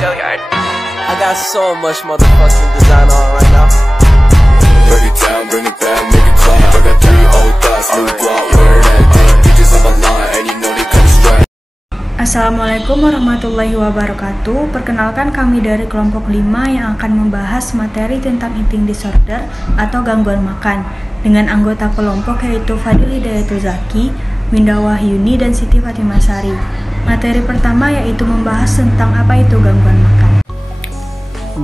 Go yard. I got so much motherfucking design on right now. Break it down, bring it back, make it clap. I got 3 old thoughts, new block, where that thing. Bitches on my line, and you know they come straight. Assalamualaikum warahmatullahi wabarakatuh. Perkenalkan, kami dari kelompok 5 yang akan membahas materi tentang eating disorder atau gangguan makan dengan anggota kelompok yaitu Fadil Hidayatul Zaki, Winda Wahyuni, dan Siti Fatimasari. Materi pertama yaitu membahas tentang apa itu gangguan makan.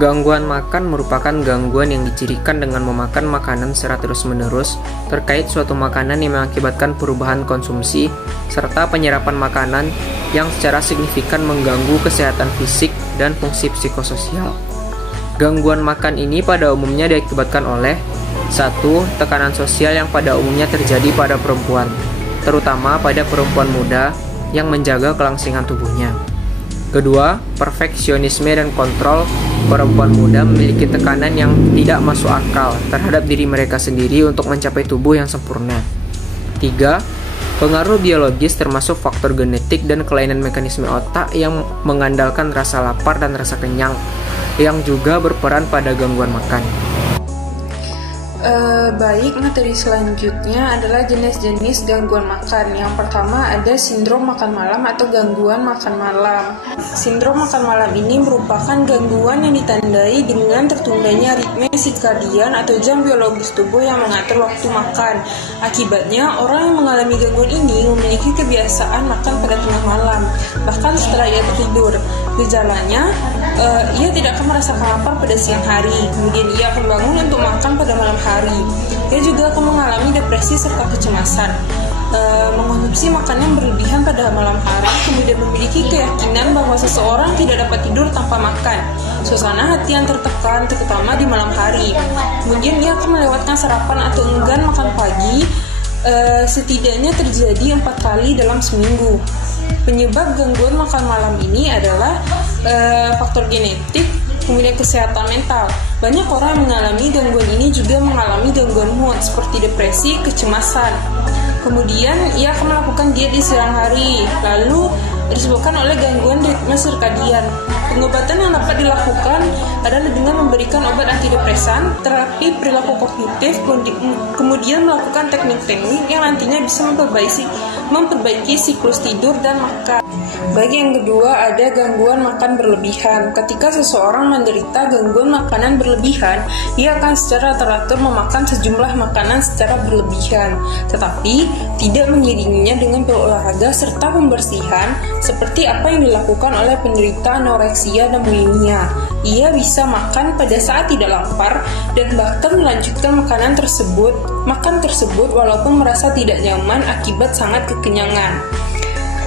Gangguan makan merupakan gangguan yang dicirikan dengan memakan makanan secara terus-menerus terkait suatu makanan yang mengakibatkan perubahan konsumsi serta penyerapan makanan yang secara signifikan mengganggu kesehatan fisik dan fungsi psikososial. Gangguan makan ini pada umumnya diakibatkan oleh 1. Tekanan sosial yang pada umumnya terjadi pada perempuan, terutama pada perempuan muda yang menjaga kelangsingan tubuhnya. Kedua, perfeksionisme dan kontrol. Perempuan muda memiliki tekanan yang tidak masuk akal terhadap diri mereka sendiri untuk mencapai tubuh yang sempurna. 3. Pengaruh biologis termasuk faktor genetik dan kelainan mekanisme otak yang mengandalkan rasa lapar dan rasa kenyang yang juga berperan pada gangguan makan. Baik, materi selanjutnya adalah jenis-jenis gangguan makan. Yang pertama ada sindrom makan malam atau gangguan makan malam. Sindrom makan malam ini merupakan gangguan yang ditandai dengan tertundanya ritme sirkadian atau jam biologis tubuh yang mengatur waktu makan. Akibatnya, orang yang mengalami gangguan ini memiliki kebiasaan makan pada tengah malam, bahkan setelah ia tidur. Gejalanya, ia tidak akan merasakan lapar pada siang hari, kemudian ia akan bangun untuk makan pada malam hari. Dia juga akan mengalami depresi serta kecemasan. Mengonsumsi makanan berlebihan pada malam hari, kemudian memiliki keyakinan bahwa seseorang tidak dapat tidur tanpa makan. Suasana hati yang tertekan, terutama di malam hari. Kemudian ia akan melewatkan sarapan atau enggan makan pagi, setidaknya terjadi 4 kali dalam seminggu. Penyebab gangguan makan malam ini adalah faktor genetik, kemudian kesehatan mental. Banyak orang yang mengalami gangguan ini juga mengalami gangguan mood seperti depresi, kecemasan. Kemudian ia akan melakukan diet di siang hari, lalu disebabkan oleh gangguan ritme sirkadian. Pengobatan yang dapat dilakukan adalah dengan memberikan obat antidepresan, terapi perilaku kognitif, kemudian melakukan teknik-teknik yang nantinya bisa memperbaiki siklus tidur dan makan. Bagi yang kedua ada gangguan makan berlebihan. Ketika seseorang menderita gangguan makanan berlebihan, ia akan secara teratur memakan sejumlah makanan secara berlebihan, tetapi tidak mengiringinya dengan berolahraga serta pembersihan seperti apa yang dilakukan oleh penderita anoreksia dan bulimia. Ia bisa makan pada saat tidak lapar dan bahkan melanjutkan makan tersebut walaupun merasa tidak nyaman akibat sangat kekenyangan.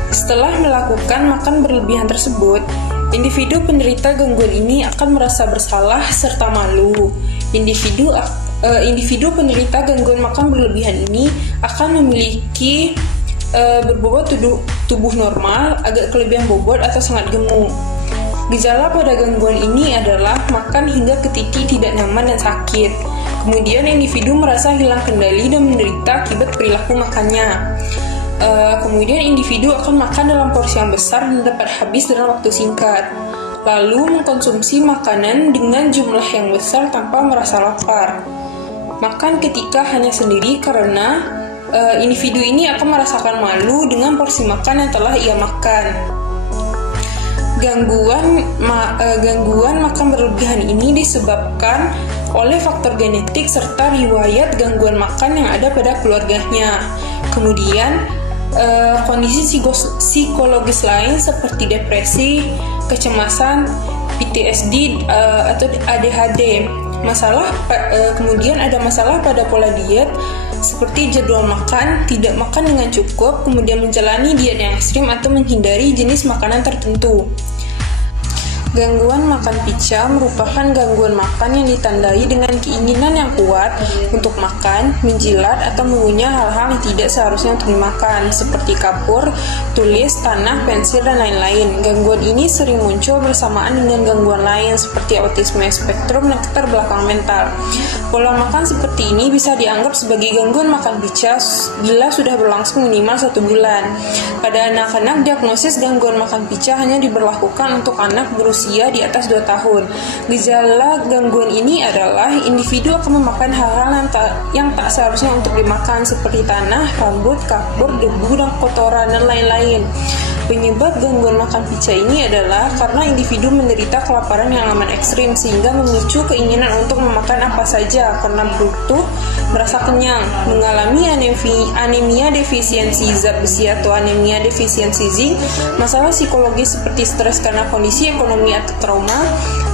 Setelah melakukan makan berlebihan tersebut, individu penderita gangguan ini akan merasa bersalah serta malu. Individu penderita gangguan makan berlebihan ini akan memiliki berbobot tubuh normal, agak kelebihan bobot atau sangat gemuk. Gejala pada gangguan ini adalah makan hingga ke titik tidak nyaman dan sakit. Kemudian individu merasa hilang kendali dan menderita akibat perilaku makannya. Kemudian individu akan makan dalam porsi yang besar dan dapat habis dalam waktu singkat. Lalu mengkonsumsi makanan dengan jumlah yang besar tanpa merasa lapar. Makan ketika hanya sendiri karena individu ini akan merasakan malu dengan porsi makan yang telah ia makan. Gangguan makan berlebihan ini disebabkan oleh faktor genetik serta riwayat gangguan makan yang ada pada keluarganya. Kemudian kondisi psikologis lain seperti depresi, kecemasan, PTSD atau ADHD. Kemudian ada masalah pada pola diet seperti jadwal makan, tidak makan dengan cukup, kemudian menjalani diet yang ekstrim atau menghindari jenis makanan tertentu. Gangguan makan pica merupakan gangguan makan yang ditandai dengan keinginan yang kuat untuk makan, menjilat, atau mengunyah hal-hal yang tidak seharusnya untuk dimakan, seperti kapur, tulis, tanah, pensil, dan lain-lain. Gangguan ini sering muncul bersamaan dengan gangguan lain seperti autisme spektrum dan keterbelakangan mental. Pola makan seperti ini bisa dianggap sebagai gangguan makan pica bila sudah berlangsung minimal 1 bulan. Pada anak-anak, diagnosis gangguan makan pica hanya diberlakukan untuk anak berusia di atas 2 tahun. Gejala gangguan ini adalah individu akan memakan hal-hal yang tak seharusnya untuk dimakan seperti tanah, rambut, kapur, debu, dan kotoran, dan lain-lain. Penyebab gangguan makan pica ini adalah karena individu menderita kelaparan yang amat ekstrim sehingga memicu keinginan untuk memakan apa saja karena butuh merasa kenyang, mengalami anemia defisiensi zat besi atau anemia defisiensi zinc, masalah psikologis seperti stres karena kondisi ekonomi atau trauma,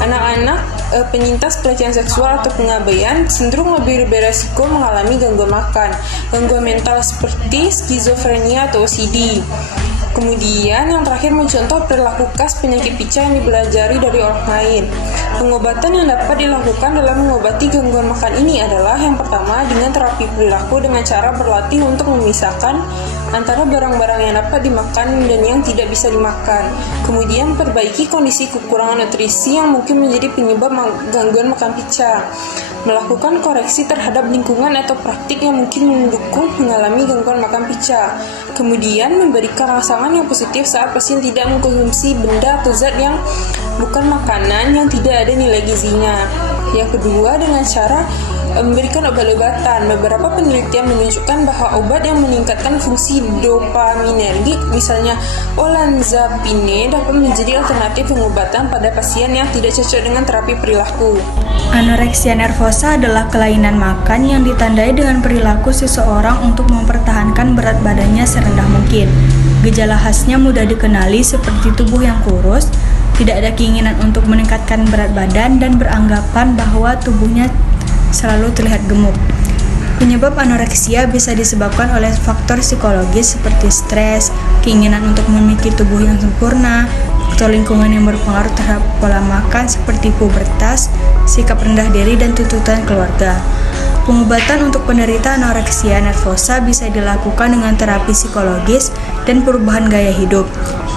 anak-anak penyintas pelecehan seksual atau pengabaian cenderung lebih beresiko mengalami gangguan makan, gangguan mental seperti skizofrenia atau OCD. Kemudian yang terakhir mencontoh perilaku khas penyakit pica yang dipelajari dari orang lain. Pengobatan yang dapat dilakukan dalam mengobati gangguan makan ini adalah yang pertama dengan terapi perilaku dengan cara berlatih untuk memisahkan antara barang-barang yang dapat dimakan dan yang tidak bisa dimakan. Kemudian perbaiki kondisi kekurangan nutrisi yang mungkin menjadi penyebab gangguan makan pica. Melakukan koreksi terhadap lingkungan atau praktik yang mungkin mendukung mengalami gangguan makan pica. Kemudian memberikan rangsangan yang positif saat pasien tidak mengkonsumsi benda atau zat yang bukan makanan yang tidak ada nilai gizinya. Yang kedua, dengan cara memberikan obat-obatan. Beberapa penelitian menunjukkan bahwa obat yang meningkatkan fungsi dopaminergik, misalnya olanzapine, dapat menjadi alternatif pengobatan pada pasien yang tidak cocok dengan terapi perilaku. Anoreksia nervosa adalah kelainan makan yang ditandai dengan perilaku seseorang untuk mempertahankan berat badannya serendah mungkin. Gejala khasnya mudah dikenali seperti tubuh yang kurus, tidak ada keinginan untuk meningkatkan berat badan, dan beranggapan bahwa tubuhnya selalu terlihat gemuk. Penyebab anoreksia bisa disebabkan oleh faktor psikologis seperti stres, keinginan untuk memiliki tubuh yang sempurna, faktor lingkungan yang berpengaruh terhadap pola makan seperti pubertas, sikap rendah diri, dan tuntutan keluarga. Pengobatan untuk penderita anoreksia nervosa bisa dilakukan dengan terapi psikologis dan perubahan gaya hidup,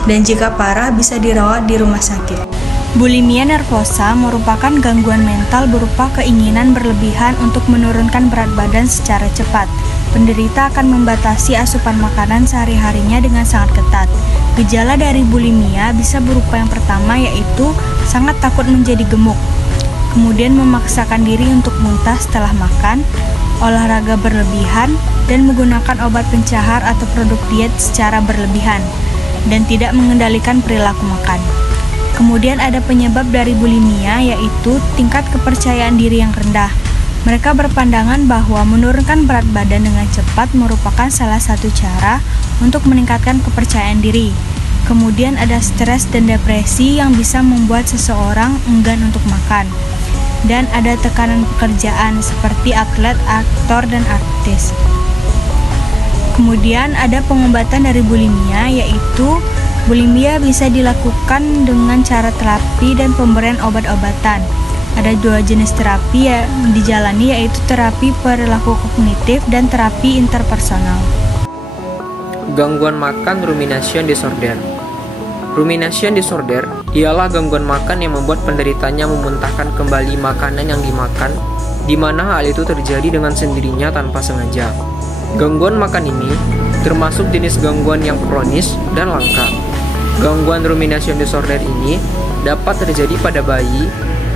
dan jika parah bisa dirawat di rumah sakit. Bulimia nervosa merupakan gangguan mental berupa keinginan berlebihan untuk menurunkan berat badan secara cepat. Penderita akan membatasi asupan makanan sehari-harinya dengan sangat ketat. Gejala dari bulimia bisa berupa yang pertama, yaitu sangat takut menjadi gemuk, kemudian memaksakan diri untuk muntah setelah makan, olahraga berlebihan, dan menggunakan obat pencahar atau produk diet secara berlebihan, dan tidak mengendalikan perilaku makan. Kemudian ada penyebab dari bulimia, yaitu tingkat kepercayaan diri yang rendah. Mereka berpandangan bahwa menurunkan berat badan dengan cepat merupakan salah satu cara untuk meningkatkan kepercayaan diri. Kemudian ada stres dan depresi yang bisa membuat seseorang enggan untuk makan. Dan ada tekanan pekerjaan seperti atlet, aktor, dan artis. Kemudian ada pengobatan dari bulimia, yaitu bulimia bisa dilakukan dengan cara terapi dan pemberian obat-obatan. Ada 2 jenis terapi yang dijalani, yaitu terapi perilaku kognitif dan terapi interpersonal. Gangguan makan rumination disorder. Rumination disorder ialah gangguan makan yang membuat penderitanya memuntahkan kembali makanan yang dimakan, di mana hal itu terjadi dengan sendirinya tanpa sengaja. Gangguan makan ini termasuk jenis gangguan yang kronis dan langka. Gangguan rumination disorder ini dapat terjadi pada bayi,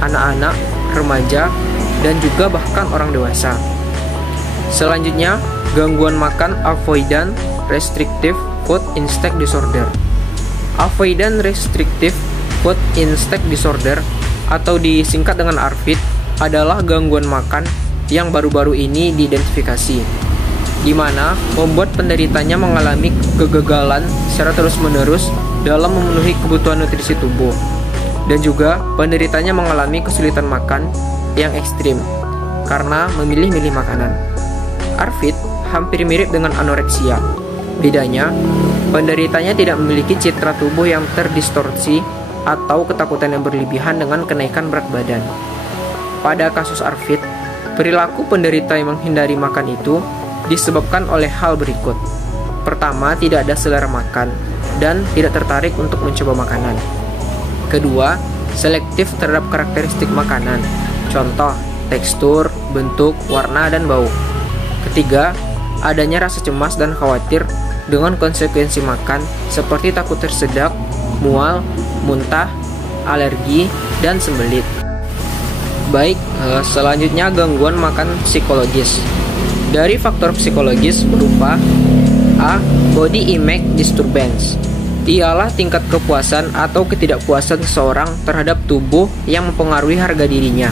anak-anak, remaja, dan juga bahkan orang dewasa. Selanjutnya, gangguan makan avoidant restrictive food instinct disorder. Avoidant restrictive food instinct disorder atau disingkat dengan ARFID adalah gangguan makan yang baru-baru ini diidentifikasi, di mana membuat penderitanya mengalami kegagalan secara terus-menerus dalam memenuhi kebutuhan nutrisi tubuh, dan juga penderitanya mengalami kesulitan makan yang ekstrim karena memilih-milih makanan. ARFID hampir mirip dengan anoreksia. Bedanya, penderitanya tidak memiliki citra tubuh yang terdistorsi atau ketakutan yang berlebihan dengan kenaikan berat badan. Pada kasus ARFID, perilaku penderita yang menghindari makan itu disebabkan oleh hal berikut. Pertama, tidak ada selera makan dan tidak tertarik untuk mencoba makanan. Kedua, selektif terhadap karakteristik makanan. Contoh, tekstur, bentuk, warna, dan bau. Ketiga, adanya rasa cemas dan khawatir dengan konsekuensi makan seperti takut tersedak, mual, muntah, alergi, dan sembelit. Baik, selanjutnya gangguan makan psikologis. Dari faktor psikologis berupa A. Body image disturbance. Ialah tingkat kepuasan atau ketidakpuasan seseorang terhadap tubuh yang mempengaruhi harga dirinya,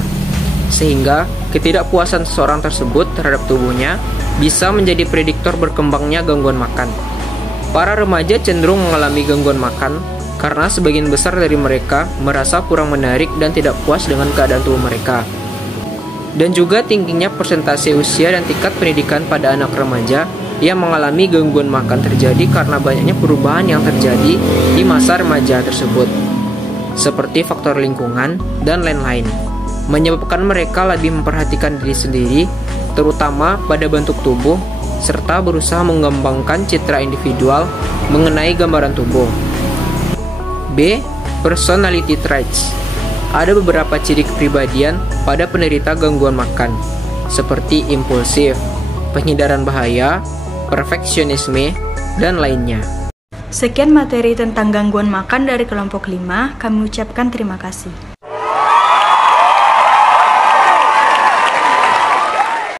sehingga ketidakpuasan seseorang tersebut terhadap tubuhnya bisa menjadi prediktor berkembangnya gangguan makan. Para remaja cenderung mengalami gangguan makan karena sebagian besar dari mereka merasa kurang menarik dan tidak puas dengan keadaan tubuh mereka. Dan juga tingginya persentase usia dan tingkat pendidikan pada anak remaja yang mengalami gangguan makan terjadi karena banyaknya perubahan yang terjadi di masa remaja tersebut, seperti faktor lingkungan dan lain-lain, menyebabkan mereka lebih memperhatikan diri sendiri, terutama pada bentuk tubuh, serta berusaha mengembangkan citra individual mengenai gambaran tubuh. B. Personality traits. Ada beberapa ciri kepribadian pada penderita gangguan makan, seperti impulsif, penghindaran bahaya, perfeksionisme, dan lainnya. Sekian materi tentang gangguan makan dari kelompok 5, kami ucapkan terima kasih.